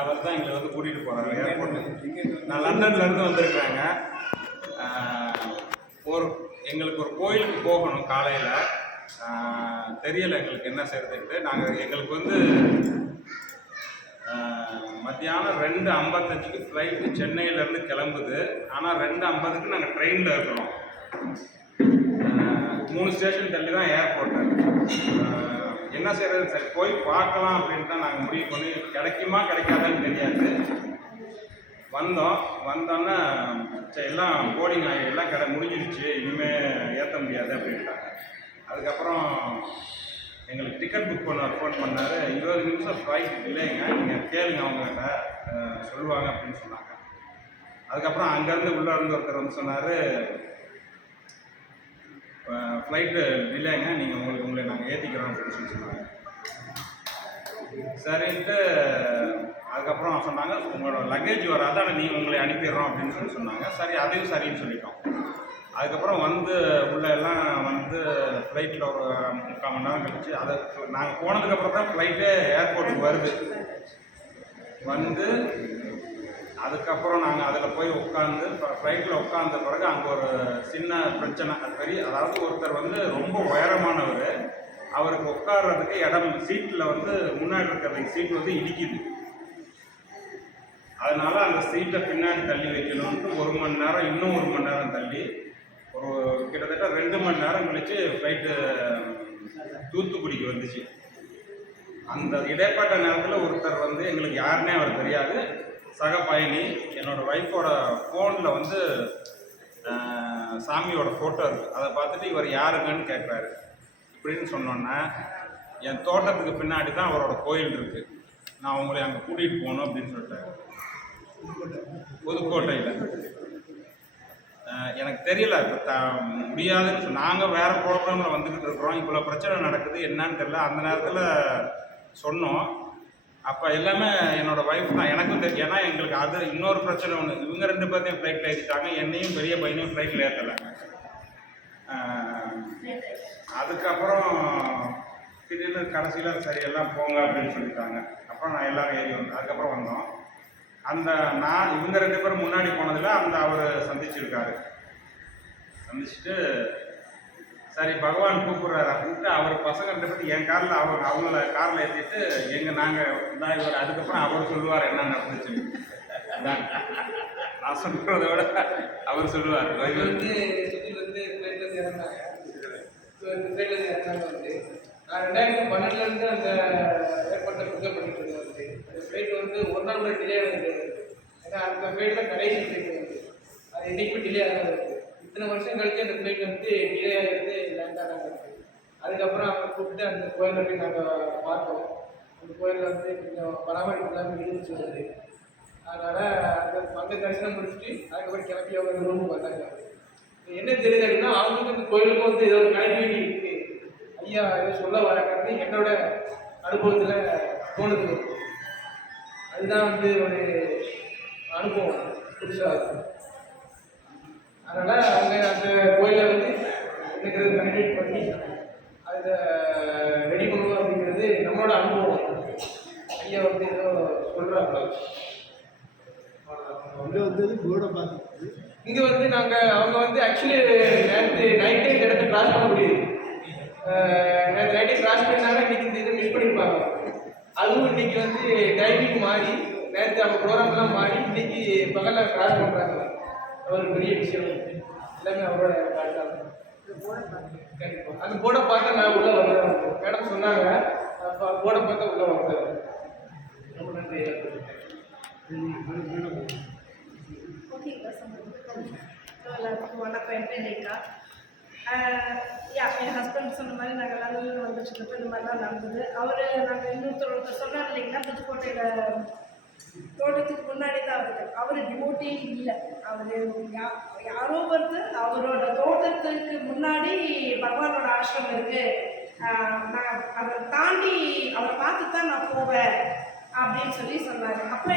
அவர் தான் எங்களை வந்து கூட்டிகிட்டு போகிறாரு ஏர்போர்ட்டு. நான் லண்டன்லேருந்து வந்திருக்கிறாங்க. எங்களுக்கு ஒரு கோயிலுக்கு போகணும் காலையில். தெரியலை எங்களுக்கு என்ன செய்கிறதுன்ட்டு. எங்களுக்கு வந்து மத்தியானம் 2:55க்கு ஃப்ளைட்டு சென்னையிலேருந்து கிளம்புது. ஆனால் 2:50க்கு நாங்கள் ட்ரெயினில் இருக்கிறோம். 3 ஸ்டேஷன் தள்ளி தான் ஏர்போர்ட்டு. என்ன செய்கிறது, சரி போய் பார்க்கலாம் அப்படின்ட்டு தான் நாங்கள் முடிவு பண்ணி, கிடைக்குமா கிடைக்காதான்னு தெரியாது. வந்தோன்னே சரி எல்லாம் போர்டிங் எல்லாம் முடிஞ்சிடுச்சு, இனிமேல் ஏற்ற முடியாது அப்படின்ட்டாங்க. அதுக்கப்புறம் எங்களுக்கு டிக்கெட் புக் பண்ணார், ஃபோன் பண்ணார். 20 நிமிஷம் ஃப்ளைட் இல்லைங்க, நீங்கள் கேளுங்க அவங்ககிட்ட சொல்லுவாங்க அப்படின்னு சொன்னாங்க. அதுக்கப்புறம் அங்கேருந்து உள்ளே இருந்து ஒருத்தர் வந்து சொன்னார், ஃப்ளைட்டு இல்லைங்க, நீங்கள் உங்களை நாங்கள் ஏற்றிக்கிறோம் அப்படின்னு சொல்லி சொன்னாங்க. சரின்ட்டு அதுக்கப்புறம் சொன்னாங்க, உங்களோட லக்கேஜ் வர அதான் உங்களை அனுப்பிடுறோம் அப்படின்னு சொல்லி சொன்னாங்க. சரி, அதையும் சரின்னு சொல்லிட்டோம். அதுக்கப்புறம் உள்ளே எல்லாம் ஃப்ளைட்டில் ஒரு 3/4 மணி நேரம் கழிச்சு நாங்கள் போனதுக்கப்புறம் தான் ஃப்ளைட்டே ஏர்போர்ட்டுக்கு வருது. அதுக்கப்புறம் நாங்கள் அதில் போய் உட்காந்து ஃப்ளைட்டில் உட்காந்த பிறகு அங்கே ஒரு சின்ன பிரச்சனை. அதாவது ஒருத்தர் ரொம்ப உயரமானவர், அவருக்கு உட்கார்றதுக்கு இடம் சீட்டில் முன்னாடி இருக்கிற சீட் இடிக்குது. அதனால அந்த சீட்டை பின்னாடி தள்ளி வைக்கணும்ட்டு 1 மணி நேரம், இன்னும் 1 மணி நேரம் தள்ளி கிட்டத்தட்ட 2 மணி நேரம் கழித்து ஃப்ளைட்டு தூத்துக்குடிக்கு வந்துச்சு. அந்த இடைப்பட்ட நேரத்தில் ஒருத்தர் எங்களுக்கு யாருன்னே அவர் தெரியாது, சக பயணி. என்னோடய ஒய்ஃபோட ஃபோனில் சாமியோட ஃபோட்டோ இருக்குது. அதை பார்த்துட்டு இவர் யாருங்கன்னு கேட்குறாரு. இப்படின்னு சொன்னோன்னே, என் தோட்டத்துக்கு பின்னாடி தான் அவரோட கோயில் இருக்குது, நான் உங்களை அங்கே கூட்டிகிட்டு போகணும் அப்படின்னு சொல்லிட்டாரு. புதுக்கோட்டையில். எனக்கு தெரியல, இப்போ முடியாதுன்னு நாங்கள் வேறு ப்ரோக்ராமில் வந்துக்கிட்டு இருக்கிறோம், இவ்வளோ பிரச்சனை நடக்குது, என்னன்னு தெரியல. அந்த நேரத்தில் சொன்னோம். அப்போ எல்லாமே என்னோடய ஒய்ஃப் தான். எனக்கும் தெரியும், ஏன்னா எங்களுக்கு இன்னொரு பிரச்சனை ஒன்று. இவங்க 2 பேர்த்தையும் ஃப்ளைட்டில் ஏற்றிட்டாங்க, என்னையும் பெரிய பையனையும் ஃப்ளைட்டில் ஏற்றலை. அதுக்கப்புறம் திடீர்னு கடைசியில் சரி எல்லாம் போங்க அப்படின்னு சொல்லிட்டாங்க. அப்புறம் நான் எல்லோரும் ஏறி அதுக்கப்புறம் வந்தோம். இவங்க 2 பேரும் முன்னாடி போனதில் அவர் சந்திச்சுட்டு சரி சரி பகவான் கூப்பிட்றாரு அப்படின்ட்டு அவர் பசங்க 2 பேர் என் காரில் அவங்கள காரில் ஏற்றிட்டு நாங்கள் இவர் அதுக்கப்புறம் அவர் சொல்லுவார் என்ன நடந்துச்சு. நான் சொல்கிறத விட அவர் சொல்லுவார். நான் 2012 அந்த ஏர்போர்ட்டை புக்கப் பண்ணிட்டு இருந்தேன். அந்த ஃப்ளைட் 1 நாள் கூட டிலே ஆகுது. ஏன்னா அந்த ஃப்ளைட்டில் கடைசி ஃப்ளைட் அது என்றைக்குமே டிலே ஆகாது. இத்தனை வருஷம் கழிச்சு அந்த ஃப்ளைட் டிலே ஆகிருந்து லேண்ட் ஆகாது. அதுக்கப்புறம் அவங்க கூப்பிட்டு அந்த கோயிலில் போய் நாங்கள் பார்த்தோம். அந்த கோயிலில் கொஞ்சம் பராமரிப்பு இல்லாமல் இருந்துச்சு வருது. அதனால் அங்கே தரிசனம் முடிச்சுட்டு அதுக்கப்புறம் கிளம்பி அவங்க ரூமுக்கு வந்தாங்க. என்ன தெரியுது அப்படின்னா, அவங்களுக்கு அந்த கோயிலுக்கும் ஏதோ ஒரு கனெக்டிவிட்டி இருக்குது, ஐயா ஏதோ சொல்ல வராங்கிறது என்னோட அனுபவத்தில் தோணுது. அதுதான் ஒரு அனுபவம் புதுசாக இருக்கும். அதனால் அவங்க அந்த கோயிலை எனக்கு கனெக்ட் பண்ணி அதை ரெடி பண்ணுவோம் அப்படிங்கிறது நம்மளோட அனுபவம். ஐயா ஏதோ சொல்கிறாங்க. இங்கே நாங்கள் அவங்க ஆக்சுவலி நேற்று நைட்டே இந்த இடத்த கிராஸ் பண்ண முடியுது. நேற்று நைட்டே கிராஸ் பண்ணாங்க, இன்றைக்கி இந்த இதை மிஸ் பண்ணியிருப்பாங்க. அதுவும் இன்றைக்கி டைமிங் மாறி, நேற்று அவங்க ப்ரோக்ராம்லாம் மாறி இன்றைக்கி பகலில் கிராஸ் பண்ணுறாங்க. ஒரு பெரிய விஷயம். எல்லாமே அவரோட காட்டாங்க. கண்டிப்பாக அந்த போர்டை பார்த்தா நான் உள்ளே வந்துடுறேன். மேடம் சொன்னாங்க, போர்டை பார்த்தா உள்ளே வந்துடுறேன். ரொம்ப நன்றி. எல்லாருக்கும் வணக்கம். என் பேர் ரேகா. என் ஹஸ்பண்ட் சொன்ன மாதிரி நாங்கள் லண்டனில் வந்துட்டுருக்கப்போ இந்த மாதிரிலாம் நடந்தது. நாங்கள் ஒருத்தர் சொன்னார் இல்லைங்களா, புதுக்கோட்டையில் தோட்டத்துக்கு முன்னாடி தான் அவர் டிவோட்டி இல்லை. யாரோ ஒருத்தர் அவரோட தோட்டத்துக்கு முன்னாடி பகவானோட ஆசிரமம் இருக்குது, நான் அதை தாண்டி அவரை பார்த்து தான் நான் போவேன் அப்படின்னு சொல்லி சொன்னார். அப்போ